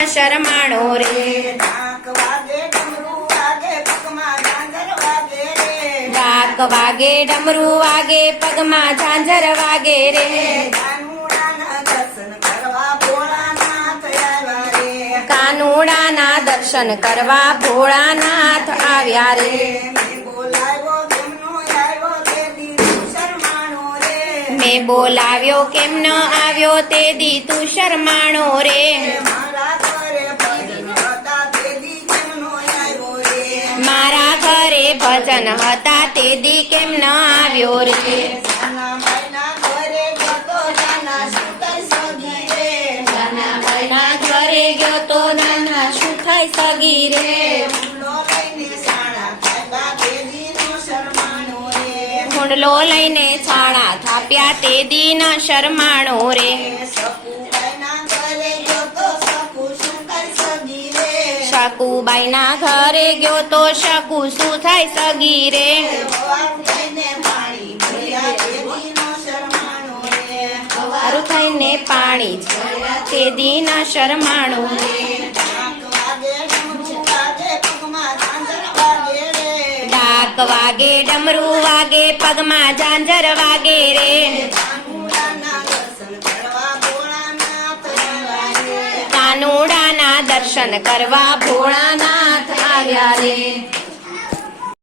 શરમાણો રે. ઢાંક વાગે ડમરું વાગે પગમાં ઝાંઝર વાગે રે. ડાક વાગે ડમરું વાગે પગમાં ઝાંઝર વાગે રે. કાનુડાના દર્શન કરવા ભોળાનાથ આવ્યા દર્શન કરવા ભોળાનાથ આવ્યા રે. મેં બોલાવ્યો તેમનો આવ્યો તે દીધું શરમાણો રે. મેં બોલાવ્યો કેમ ન આવ્યો તે દી તું શરમાણો રે. ઘરે ભજન હતા તે દી કેમ ન આવ્યો રે? ઘરે ગયો તો નાના શું થાય સગી રે. લઈને છાણા થાપ્યા તે દી ના શરમાણો રે. શકુબાઈના ઘરે ગયો તો શકુ? શું થાય સગી રે? સવાર થઈને પાણી તે દીના શરમાણો ડાક વાગે, ડમરું વાગે, પગમાં ઝાંઝર વાગે રે. કાનુડાના દર્શન કરવા ભોળાનાથ